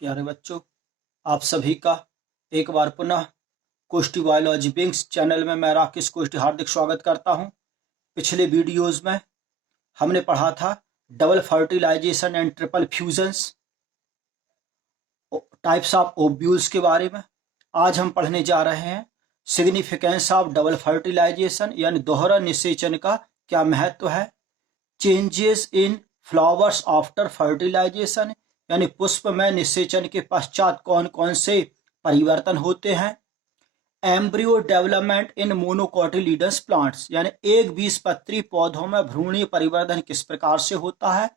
प्यारे बच्चों, आप सभी का एक बार पुनः कोष्टी बायोलॉजी बिंग्स चैनल में मैं राकेश कोष्टी हार्दिक स्वागत करता हूं। पिछले वीडियोस में हमने पढ़ा था double fertilization and triple fusions types of ovules के बारे में। आज हम पढ़ने जा रहे हैं सिग्निफिकेंस ऑफ डबल फर्टिलाइजेशन यानी दोहरा निषेचन का क्या महत्व है, changes in flowers after fertilization यानी पुष्प में निषेचन के पश्चात कौन कौन से परिवर्तन होते हैं, एम्ब्रियो डेवलपमेंट इन मोनोकोटिलीडनस प्लांट्स यानी एक बीजपत्री पौधों में भ्रूणीय परिवर्धन किस प्रकार से होता है,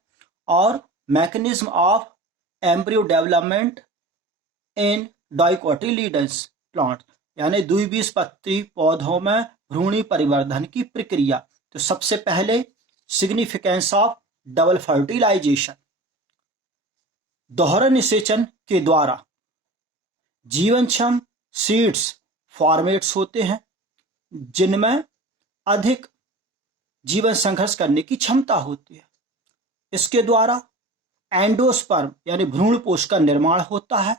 और mechanism of embryo development in dicotyledonous plant यानी द्विबीजपत्री पौधों में भ्रूणीय परिवर्धन की प्रक्रिया। तो सबसे पहले सिग्निफिकेंस ऑफ डबल फर्टिलाइजेशन। दोहरा निषेचन के द्वारा जीवनक्षम सीड्स फॉर्मेट्स होते हैं जिनमें अधिक जीवन संघर्ष करने की क्षमता होती है। इसके द्वारा एंडोस्पर्म यानी भ्रूणपोष का निर्माण होता है।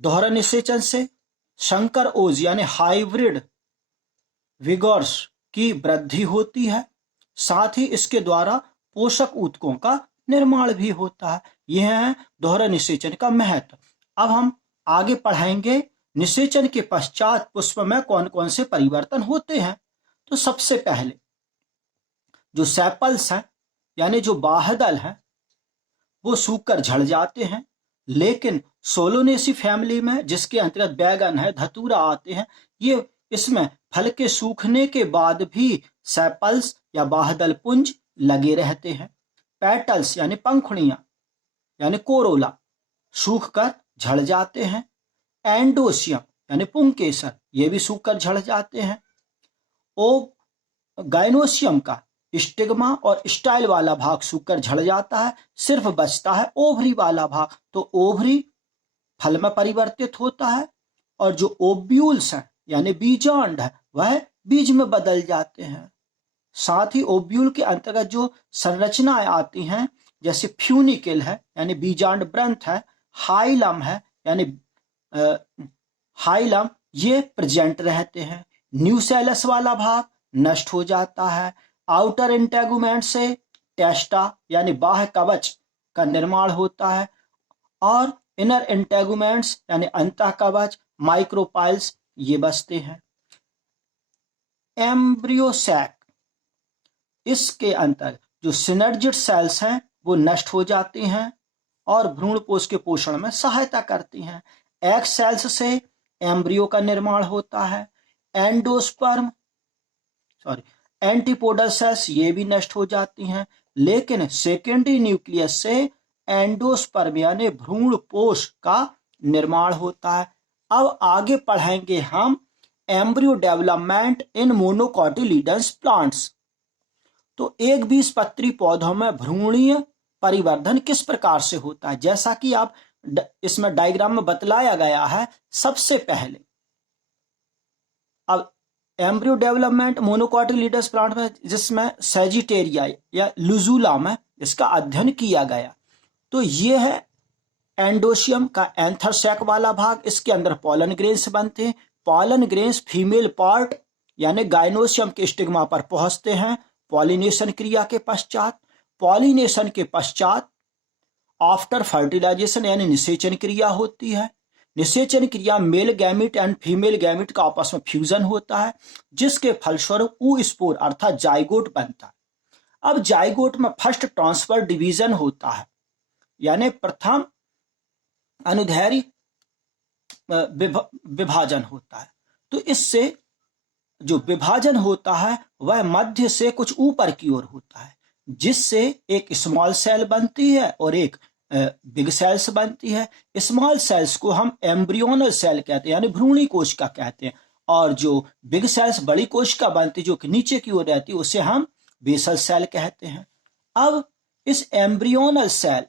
दोहरा निषेचन से संकर ओज यानी हाइब्रिड विगर्स की वृद्धि होती है। साथ ही इसके द्वारा पोषक ऊतकों का निर्माण भी होता है। यह है दोहरा निषेचन का महत्व। अब हम आगे पढ़ेंगे निषेचन के पश्चात पुष्प में कौन कौन से परिवर्तन होते हैं। तो सबसे पहले जो सेपल्स हैं यानी जो बाह्यदल हैं वो सूखकर झड़ जाते हैं, लेकिन सोलोनेसी फैमिली में जिसके अंतर्गत बैगन है, धतूरा आते हैं, ये इसमें फल के सूखने के बाद भी सेपल्स या बाह्यदल पुंज लगे रहते हैं। पेटल्स यानी पंखुड़ियां यानी कोरोला सूखकर झड़ जाते हैं। एंडोसियम यानी पुंकेसर ये भी सूखकर झड़ जाते हैं। गाइनोसियम का स्टिग्मा और स्टाइल वाला भाग सूखकर झड़ जाता है, सिर्फ बचता है ओवरी वाला भाग। तो ओवरी फल में परिवर्तित होता है और जो ओव्यूल्स हैं यानी बीजांड है वह बीज में बदल जाते हैं। साथ ही ओव्यूल के अंतर्गत जो संरचनाएं आती हैं जैसे फ्यूनिकल है यानी बीजांड ग्रंथ है, हाइलम है यानी हाइलम ये प्रेजेंट रहते हैं। न्यूसेलस वाला भाग नष्ट हो जाता है। आउटर इंटेगुमेंट से टेस्टा यानी बाह्य कवच का निर्माण होता है और इनर इंटेगुमेंट्स यानी अंतः कवच माइक्रोपाइल्स ये बचते हैं। एम्ब्रियोसैक इसके अंतर जो सिनर्जिड सेल्स हैं वो नष्ट हो जाती हैं और भ्रूणपोष के पोषण में सहायता करती हैं। एग सेल्स से एम्ब्रियो का निर्माण होता है। एंटीपोडल सेल्स ये भी नष्ट हो जाती हैं, लेकिन सेकेंडरी न्यूक्लियस से एंडोस्पर्म यानी भ्रूणपोष का निर्माण होता है। अब आगे पढ़ेंगे हम एम्ब्रियो डेवलपमेंट इन मोनोकोटिलीडनस प्लांट्स। तो एक बीजपत्री पौधों में भ्रूणीय परिवर्धन किस प्रकार से होता है, जैसा कि आप इसमें डायग्राम में बतलाया गया है। सबसे पहले अब एम्ब्रियो डेवलपमेंट मोनोकोटिलीडनस प्लांट में जिसमें सैजिटेरिया या लुजुला में इसका अध्ययन किया गया। तो ये है एंडोसियम का एंथर सैक वाला भाग, इसके अंदर पॉलन ग्रेन्स बनते हैं। पॉलन ग्रेन्स फीमेल पार्ट यानी गाइनोसियम के स्टिग्मा पर पहुंचते हैं पॉलिनेशन क्रिया के पश्चात। पॉलिनेशन के पश्चात आफ्टर फर्टिलाइजेशन यानी निषेचन क्रिया होती है। निषेचन क्रिया male gamete and female gamete का आपस में फ्यूजन होता है, जिसके फलस्वरूप ऊस्पोर अर्थात जाइगोट बनता है। अब जाइगोट में फर्स्ट ट्रांसफर डिवीजन होता है यानी प्रथम अनुदैर्ध्य विभाजन होता है। तो इससे जो विभाजन होता है वह मध्य से कुछ ऊपर की ओर होता है, जिससे एक स्मॉल सेल बनती है और एक बिग सेल्स बनती है। स्मॉल सेल्स को हम एम्ब्रियोनल सेल कहते हैं यानी भ्रूणी कोशिका कहते हैं, और जो बिग सेल्स बड़ी कोशिका बनती है जो कि नीचे की ओर रहती है उसे हम बेसल सेल कहते हैं। अब इस एम्ब्रियोनल सेल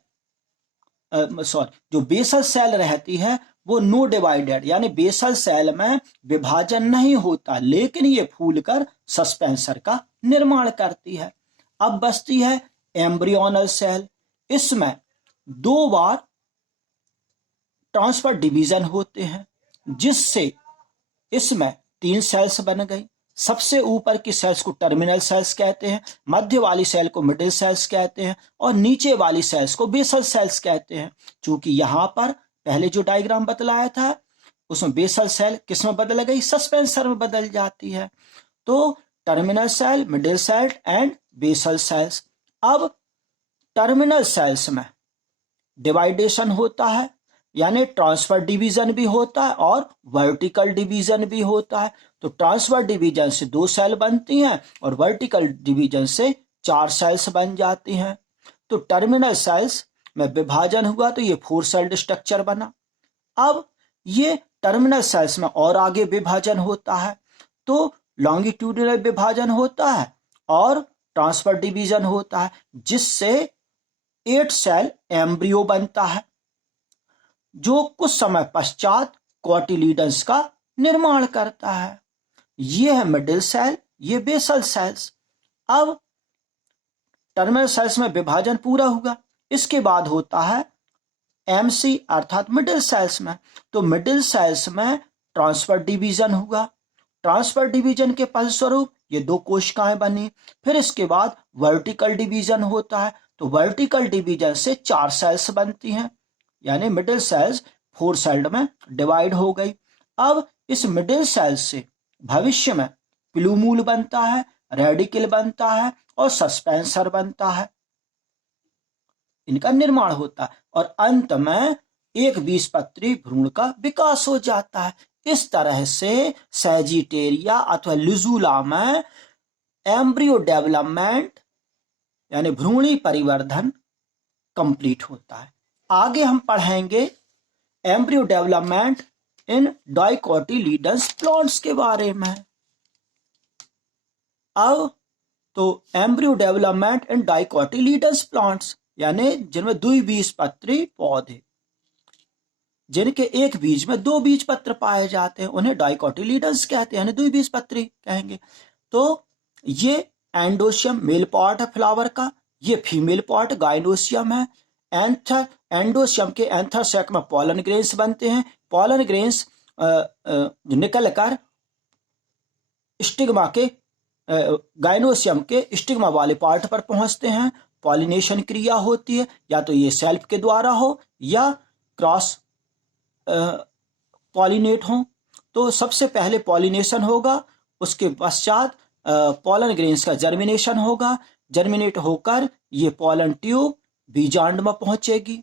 जो बेसल सेल रहती है वो नो डिवाइडेड यानी बेसल सेल में विभाजन नहीं होता, लेकिन ये फूलकर सस्पेंसर का निर्माण करती है। अब बचती है एम्ब्रियोनल सेल। इसमें 2 बार ट्रांसफर डिवीजन होते हैं, जिससे इसमें 3 सेल्स बन गई। सबसे ऊपर की सेल्स को टर्मिनल सेल्स कहते हैं, मध्य वाली सेल को मिडिल सेल्स कहते हैं और नीचे वाली सेल्स को बेसल सेल्स कहते हैं। चूंकि यहाँ पर पहले जो डायग्राम बतलाया था उसमें बेसल सेल किस में बदल गई, सस्पेंसर में बदल जाती है। तो terminal cell, middle cell and basal cells. अब टर्मिनल सेल्स में डिवाइडेशन होता है, यानी ट्रांसफर डिवीजन भी होता है और वर्टिकल डिवीजन भी होता है। तो ट्रांसफर डिवीजन से 2 सेल बनती हैं और वर्टिकल डिवीजन से 4 सेल्स बन जाती हैं। तो टर्मिनल सेल्स में विभाजन हुआ तो ये 4 सेल्ड स्ट्रक्चर बना। अब ये टर्मिनल सेल्स में और आगे विभाजन होता है, तो लॉन्गिट्यूडिनल विभाजन होता है और ट्रांसफर डिवीजन होता है, जिससे 8 सेल एम्ब्रियो बनता है, जो कुछ समय पश्चात कोटिलीडन्स का निर्माण करता है। ये है मिडिल सेल, ये बेसल सेल्स। अब टर्मिनल सेल्स में विभाजन पूरा हुआ, इसके बाद होता है एमसी अर्थात मिडिल सेल्स में। तो मिडिल सेल्स में ट्रांसफर डिवीजन हुआ, ट्रांसफर डिवीजन के फलस्वरूप ये 2 कोशिकाएं बनी। फिर इसके बाद वर्टिकल डिवीजन होता है, तो वर्टिकल डिवीजन से 4 सेल्स बनती हैं, यानी मिडिल सेल्स 4 सेल्ड में डिवाइड हो गई। अब इस मिडिल सेल्स से भविष्य में प्लूमूल बनता है, रेडिकल बनता है और सस्पेंसर बनता है, इनका निर्माण होता है और अंत में एक बीजपत्री भ्रूण का विकास हो जाता है। इस तरह से सैजिटेरिया अथवा लिजुला में एम्ब्रियो डेवलपमेंट यानी भ्रूणी परिवर्धन कंप्लीट होता है। आगे हम पढ़ेंगे एम्ब्रियो डेवलपमेंट इन डाइकोटिलीडन्स प्लांट्स के बारे में। अब तो एम्ब्रियो डेवलपमेंट इन डाइकोटिलीडन्स प्लांट्स यानी जिनमें द्विबीजपत्री पौधे, जिनके एक बीज में 2 बीजपत्र पाए जाते हैं, उन्हें डाइकोटिलीडन्स कहते हैं, द्विबीजपत्री कहेंगे। तो ये एंडोशियम मेल पार्ट है फ्लावर का, ये फीमेल पार्ट गाइनोशियम है। एंडोशियम के एंथर सेक में पॉलन ग्रेन्स बनते हैं। पॉलन ग्रेन्स निकल कर स्टिग्मा के गाइनोशियम के स्टिग्मा वाले पार्ट पर पहुंचते हैं। पॉलिनेशन क्रिया होती है, या तो ये सेल्फ के द्वारा हो या क्रॉस पॉलिनेट हो। तो सबसे पहले पॉलिनेशन होगा, उसके पश्चात पॉलन ग्रेन्स का जर्मिनेशन होगा। जर्मिनेट होकर ये पॉलन ट्यूब बीजांड में पहुंचेगी,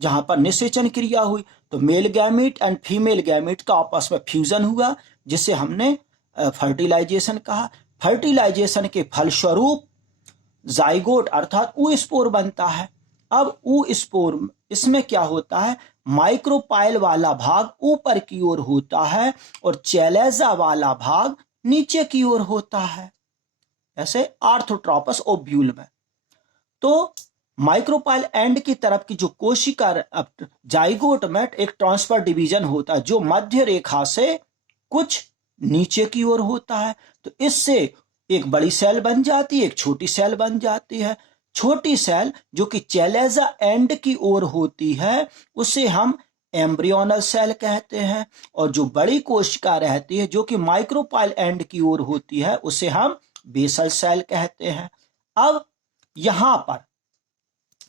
जहां पर निषेचन क्रिया हुई तो male gamete and female gamete का आपस में फ्यूजन हुआ, जिसे हमने फर्टिलाइजेशन कहा। फर्टिलाइजेशन के फलस्वरूप जाइगोट अर्थात ऊ स्पोर बनता है। अब ऊ स्पोर इसमें क्या होता है, माइक्रोपाइल वाला भाग ऊपर की ओर होता है और चैलेजा वाला भाग नीचे की ओर होता है, ऐसे आर्थोट्रोपस ओव्यूल में। तो माइक्रोपाइल एंड की तरफ की जो कोशिका जाइगोट में एक ट्रांसफर डिवीजन होता है, जो मध्य रेखा से कुछ नीचे की ओर होता है। तो इससे एक बड़ी सेल बन जाती है, एक छोटी सेल बन जाती है। छोटी सेल जो कि चैलेजा एंड की ओर होती है उसे हम एम्ब्रियोनल सेल कहते हैं, और जो बड़ी कोशिका रहती है जो कि माइक्रोपाइल एंड की ओर होती है उसे हम बेसल सेल कहते हैं। अब यहां पर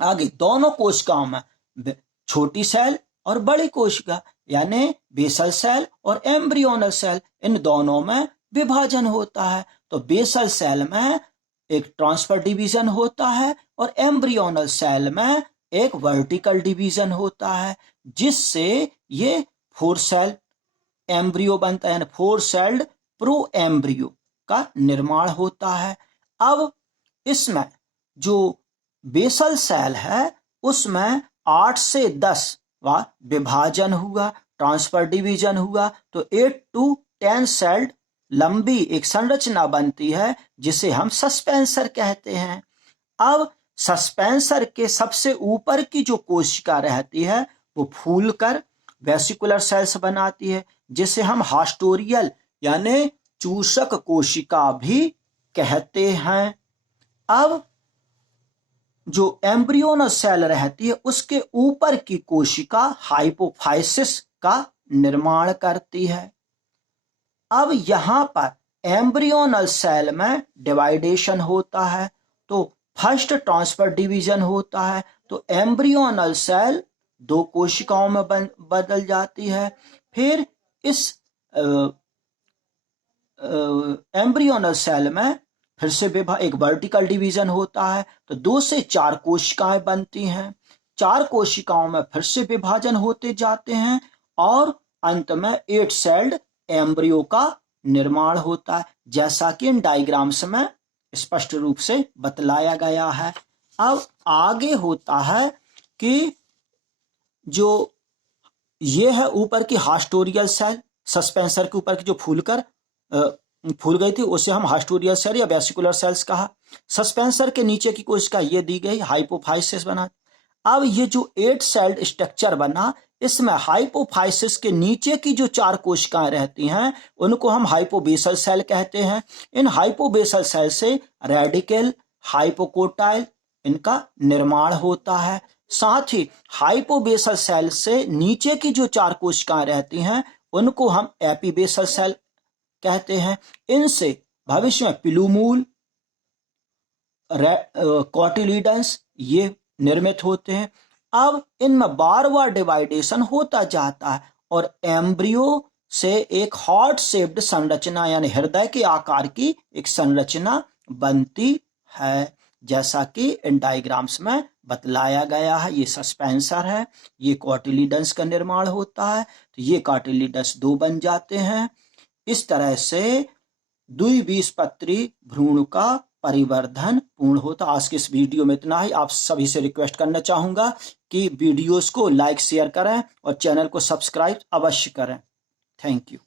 आगे दोनों कोशिकाओं में छोटी सेल और बड़ी कोशिका यानी बेसल सेल और एम्ब्रियोनल सेल, इन दोनों में विभाजन होता है। तो बेसल सेल में एक ट्रांसफर डिवीजन होता है और एम्ब्रियोनल सेल में एक वर्टिकल डिवीजन होता है, जिससे ये 4 सेल एम्ब्रियो बनता है, यानी 4 सेल्ड प्रो एम्ब्रियो का निर्माण होता है। अब इसमें जो बेसल सेल है उसमें 8 से 10 वा विभाजन हुआ, ट्रांसफर डिवीजन हुआ, तो 8 to 10 सेल्ड लंबी एक संरचना बनती है, जिसे हम सस्पेंसर कहते हैं। अब सस्पेंसर के सबसे ऊपर की जो कोशिका रहती है वो फूलकर वेसिकुलर सेल्स बनाती है, जिसे हम हास्टोरियल यानी चूषक कोशिका भी कहते हैं। अब जो एम्ब्रियोनल सेल रहती है उसके ऊपर की कोशिका हाइपोफाइसिस का निर्माण करती है। अब यहां पर एम्ब्रियोनल सेल में डिवाइडेशन होता है, तो फर्स्ट ट्रांसफर डिवीजन होता है, तो एम्ब्रियोनल सेल 2 कोशिकाओं में बदल जाती है। फिर इस एम्ब्रियोनल सेल में फिर से एक वर्टिकल डिवीजन होता है, तो 2 से 4 कोशिकाएं बनती हैं। 4 कोशिकाओं में फिर से विभाजन होते जाते हैं और अंत में 8 सेल्ड एम्ब्रियो का निर्माण होता है, जैसा कि इन डायग्राम्स में स्पष्ट रूप से बतलाया गया है। अब आगे होता है कि जो ये है ऊपर की हास्टोरियल सेल, सस्पेंसर के ऊपर की जो फूल गई थी उसे हम हास्टोरियल सेल या वेसिकुलर सेल्स कहा। सस्पेंसर के नीचे की कोशिका ये दी गई हाइपोफाइसिस बना। अब ये जो 8 सेल्ड स्ट्रक्चर बना, इसमें हाइपोफाइसिस के नीचे की जो 4 कोशिकाएं रहती हैं उनको हम हाइपोबेसल सेल कहते हैं। इन हाइपोबेसल सेल से रेडिकल, हाइपोकोटाइल इनका निर्माण होता है। साथ ही हाइपोबेसल सेल से नीचे की जो 4 कोशिकाएं रहती हैं उनको हम एपीबेसल सेल कहते हैं। इनसे भविष्य में पिलूमूल, कोटिलीडन्स ये निर्मित होते हैं। अब इनमें बार बार डिवाइडेशन होता जाता है और एम्ब्रियो से एक हार्ट शेप्ड संरचना यानी हृदय के आकार की एक संरचना बनती है, जैसा कि इन डायग्राम्स में बतलाया गया है। ये सस्पेंसर है, ये कोटिलीडन्स का निर्माण होता है, तो ये कोटिलीडन्स 2 बन जाते हैं। इस तरह से द्विबीजपत्री भ्रूण का परिवर्धन पूर्ण होता। आज के इस वीडियो में इतना ही। आप सभी से रिक्वेस्ट करना चाहूंगा कि वीडियोस को लाइक शेयर करें और चैनल को सब्सक्राइब अवश्य करें। Thank you.